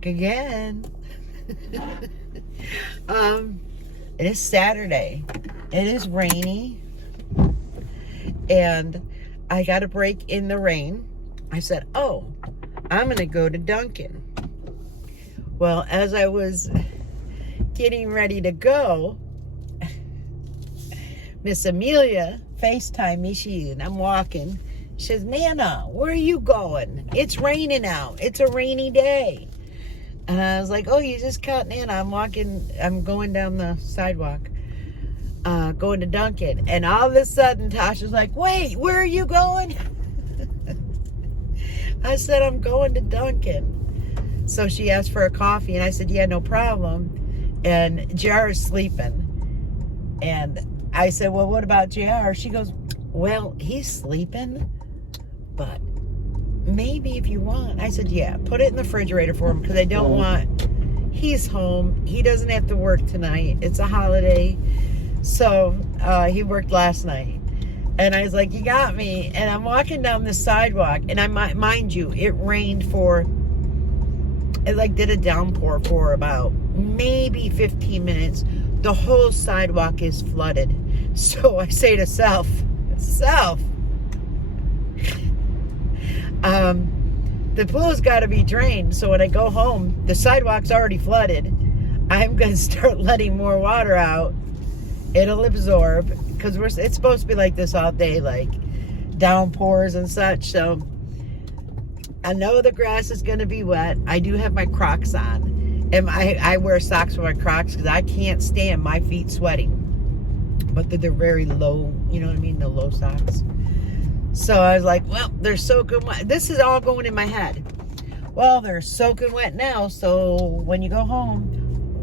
back again. It is Saturday. It is rainy. And I got a break in the rain. I said, oh, I'm going to go to Dunkin'. Well, as I was getting ready to go, Miss Amelia FaceTimed me. I'm walking. She says, Nana, where are you going? It's raining out. It's a rainy day. And I was like, oh, you just caught Nana. I'm going down the sidewalk, going to Dunkin'. And all of a sudden, Tasha's like, wait, where are you going? I said, I'm going to Dunkin'. So she asked for a coffee, and I said, yeah, no problem. And JR is sleeping. And I said, well, what about JR? She goes, well, he's sleeping, but maybe if you want. I said, yeah, put it in the refrigerator for him because I don't want, he's home. He doesn't have to work tonight. It's a holiday. So he worked last night. And I was like, you got me. And I'm walking down the sidewalk, and mind you, it rained it did a downpour for about maybe 15 minutes. The whole sidewalk is flooded. So I say to Self, the pool's got to be drained. So when I go home, the sidewalk's already flooded. I'm going to start letting more water out. It'll absorb because it's supposed to be like this all day, like downpours and such. So I know the grass is going to be wet. I do have my Crocs on. And I wear socks with my Crocs because I can't stand my feet sweating. But they're very low, you know what I mean? The low socks. So I was like, well, they're soaking wet. This is all going in my head. Well, they're soaking wet now. So when you go home,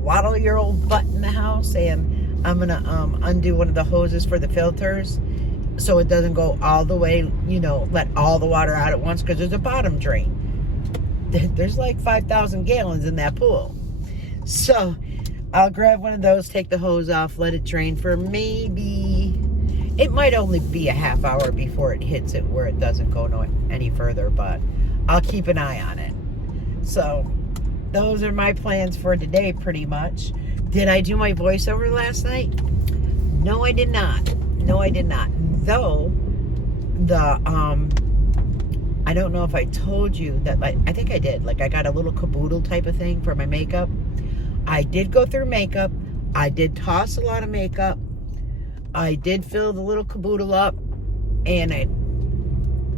waddle your old butt in the house. And I'm going to undo one of the hoses for the filters so it doesn't go all the way, let all the water out at once because there's a bottom drain. There's like 5,000 gallons in that pool. So I'll grab one of those, take the hose off, let it drain for it might only be a half hour before it hits it where it doesn't go any further, but I'll keep an eye on it. So those are my plans for today pretty much. Did I do my voiceover last night? No, I did not. Though, I don't know if I told you that, I think I did. I got a little caboodle type of thing for my makeup. I did go through makeup. I did toss a lot of makeup. I did fill the little caboodle up, and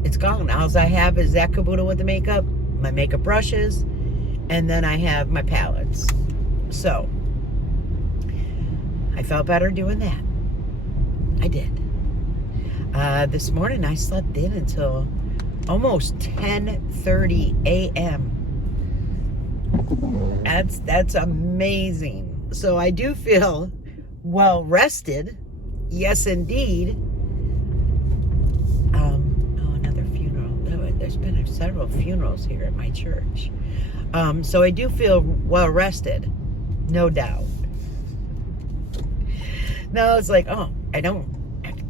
it's gone. All I have is that caboodle with the makeup, my makeup brushes, and then I have my palettes. So I felt better doing that. I did. This morning I slept in until almost 10:30 a.m. That's amazing. So I do feel well rested. Yes, indeed. Another funeral. There's been several funerals here at my church. So I do feel well rested, no doubt. No, it's like, I'm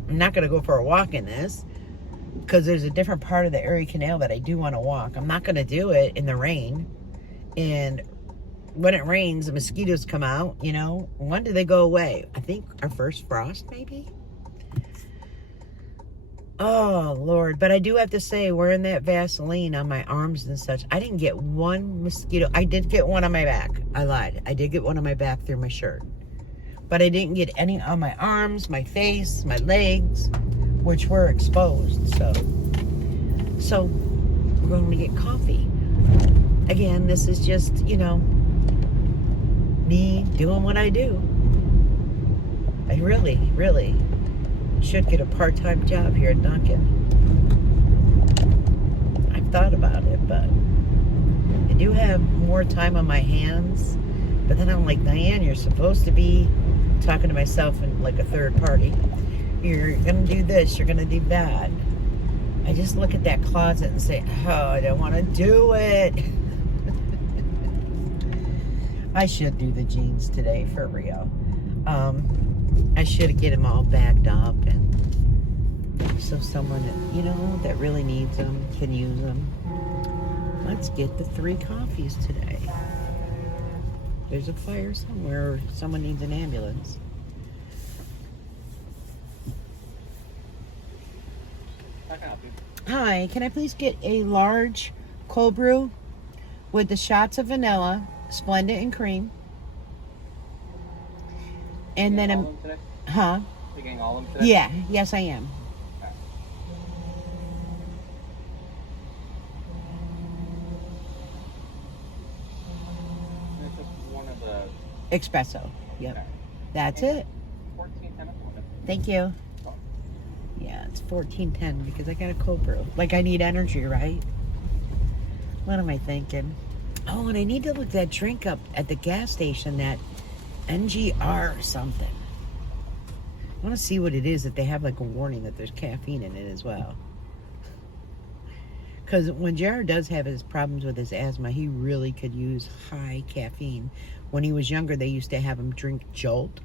not going to go for a walk in this because there's a different part of the Erie Canal that I do want to walk. I'm not going to do it in the rain. And when it rains, the mosquitoes come out, When do they go away? I think our first frost, maybe? Oh, Lord. But I do have to say, wearing that Vaseline on my arms and such, I didn't get one mosquito. I did get one on my back. I lied. I did get one on my back through my shirt. But I didn't get any on my arms, my face, my legs, which were exposed. So we're going to get coffee. Again, this is just, me doing what I do. I really, really should get a part-time job here at Dunkin'. I've thought about it, but I do have more time on my hands. But then I'm like, Diane, you're supposed to be talking to myself in like a third party. You're going to do this, you're going to do that. I just look at that closet and say, oh, I don't want to do it. I should do the jeans today for real. I should get them all bagged up, and so someone that really needs them can use them. Let's get the 3 coffees today. There's a fire somewhere, or someone needs an ambulance. How can I help you? Hi, can I please get a large cold brew with the shots of vanilla, Splendid and cream? And then all of them today? huh? You're getting all of them today? Yeah, yes I am. Okay. And it's just one of the... Espresso. Yep. Okay. That's it. 1410 appointment. Thank you. Oh. Yeah, it's 14:10 because I got a cold brew. Like I need energy, right? What am I thinking? Oh, and I need to look that drink up at the gas station, that NGR or something. I want to see what it is, that they have like a warning that there's caffeine in it as well. Because when Jared does have his problems with his asthma, he really could use high caffeine. When he was younger, they used to have him drink Jolt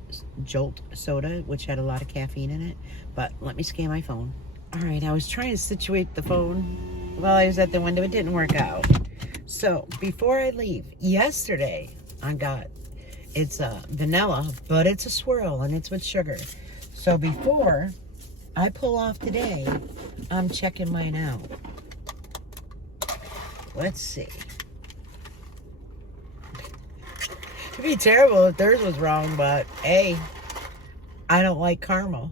soda, which had a lot of caffeine in it. But let me scan my phone. All right, I was trying to situate the phone while I was at the window. It didn't work out. So before I leave, yesterday I got, it's vanilla, but it's a swirl and it's with sugar. So before I pull off today, I'm checking mine out. Let's see. It'd be terrible if theirs was wrong, but hey, I don't like caramel.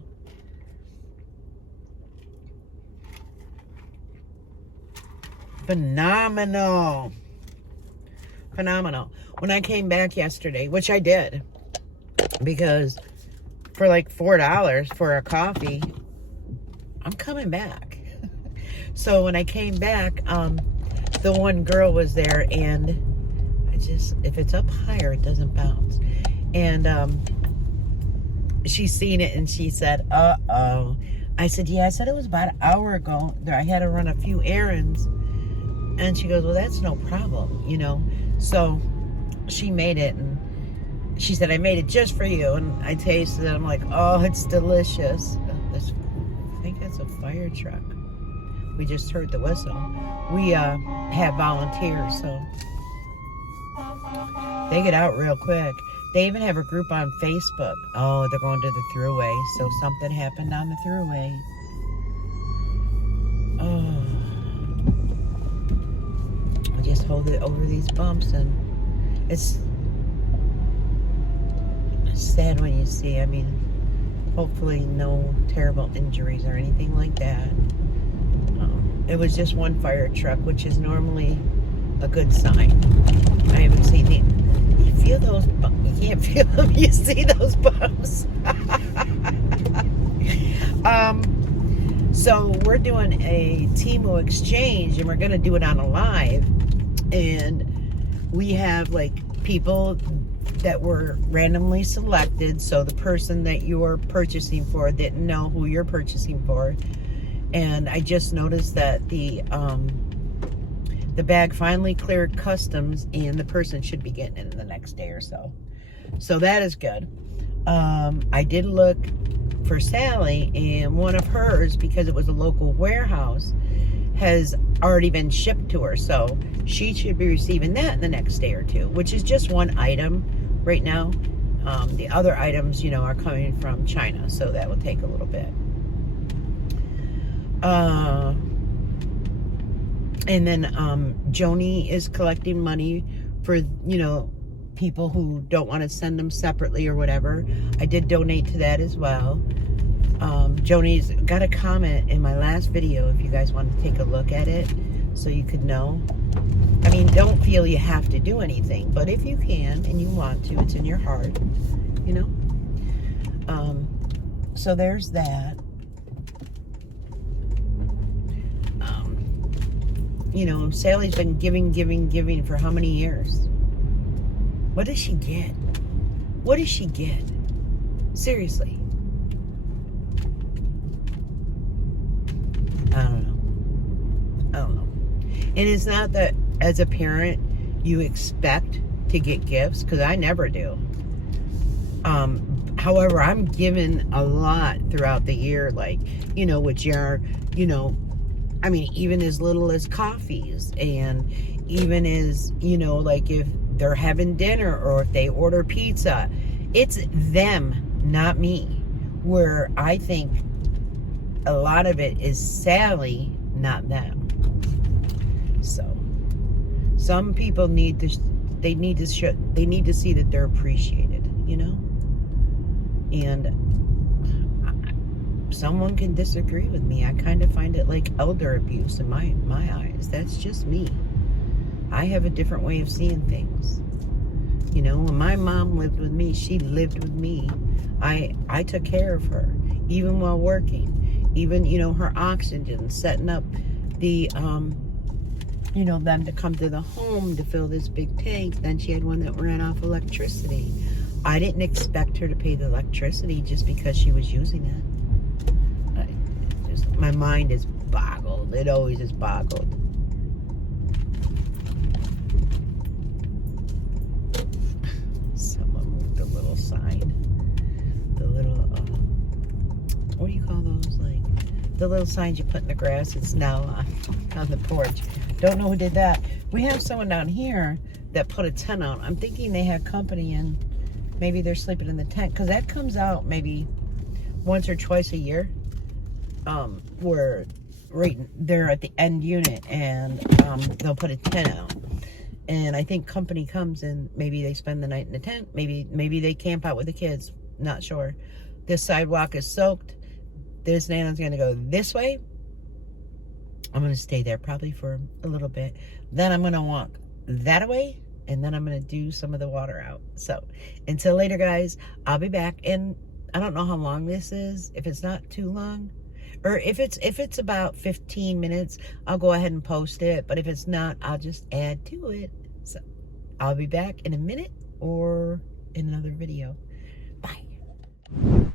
Phenomenal. Phenomenal. When I came back yesterday, which I did, because for like $4 for a coffee, I'm coming back. So when I came back, the one girl was there, and I just, if it's up higher, it doesn't bounce. And she seen it and she said, uh-oh. I said, yeah, I said it was about an hour ago. I had to run a few errands. And she goes, well, that's no problem, you know. So she made it, and she said, I made it just for you. And I tasted it. I'm like, oh, it's delicious. I think that's a fire truck. We just heard the whistle. We have volunteers, so they get out real quick. They even have a group on Facebook. Oh, they're going to the thruway. So something happened on the thruway. Oh. I just hold it over these bumps, and it's sad when you see, I mean, hopefully no terrible injuries or anything like that. It was just one fire truck, which is normally a good sign. I haven't seen the... You feel those bumps? You can't feel them. You see those bumps. So we're doing a Temu exchange, and we're going to do it on a live. And we have like people that were randomly selected. So the person that you're purchasing for didn't know who you're purchasing for. And I just noticed that the bag finally cleared customs, and the person should be getting it in the next day or so. So that is good. I did look for Sally, and one of hers, because it was a local warehouse, has already been shipped to her. So she should be receiving that in the next day or two, which is just one item right now. The other items, you know, are coming from China, so that will take a little bit. And then Joni is collecting money for, you know, people who don't want to send them separately or whatever. I did donate to that as well. Joni's got a comment in my last video if you guys want to take a look at it so you could know. I mean, don't feel you have to do anything, but if you can and you want to, it's in your heart, you know. So there's that. You know, Sally's been giving for how many years? What does she get? What does she get? Seriously. I don't know. And it's not that as a parent you expect to get gifts, because I never do. However, I'm given a lot throughout the year, like, you know, with your, you know, I mean, even as little as coffees, and even as, you know, like if they're having dinner or if they order pizza. It's them, not me. Where I think a lot of it is Sally, not them. So some people need to see that they're appreciated, you know? And someone can disagree with me. I kind of find it like elder abuse in my eyes. That's just me. I have a different way of seeing things. You know, when my mom lived with me, she lived with me. I took care of her, even while working. Even, you know, her oxygen, setting up the, you know, them to come to the home to fill this big tank. Then she had one that ran off electricity. I didn't expect her to pay the electricity just because she was using it. My mind is boggled. It always is boggled. Someone moved the little sign. The little, what do you call those? Like, the little signs you put in the grass. It's now on the porch. Don't know who did that. We have someone down here that put a tent out. I'm thinking they had company and maybe they're sleeping in the tent. Because that comes out maybe once or twice a year. Where right they're at the end unit and they'll put a tent out, and I think company comes and maybe they spend the night in the tent, maybe they camp out with the kids, not sure. This sidewalk is soaked. This Nana's gonna go this way. I'm gonna stay there probably for a little bit, then I'm gonna walk that way, and then I'm gonna do some of the water out. So until later, guys, I'll be back. And I don't know how long this is. If it's not too long, or if it's about 15 minutes, I'll go ahead and post it. But if it's not, I'll just add to it. So I'll be back in a minute or in another video. Bye.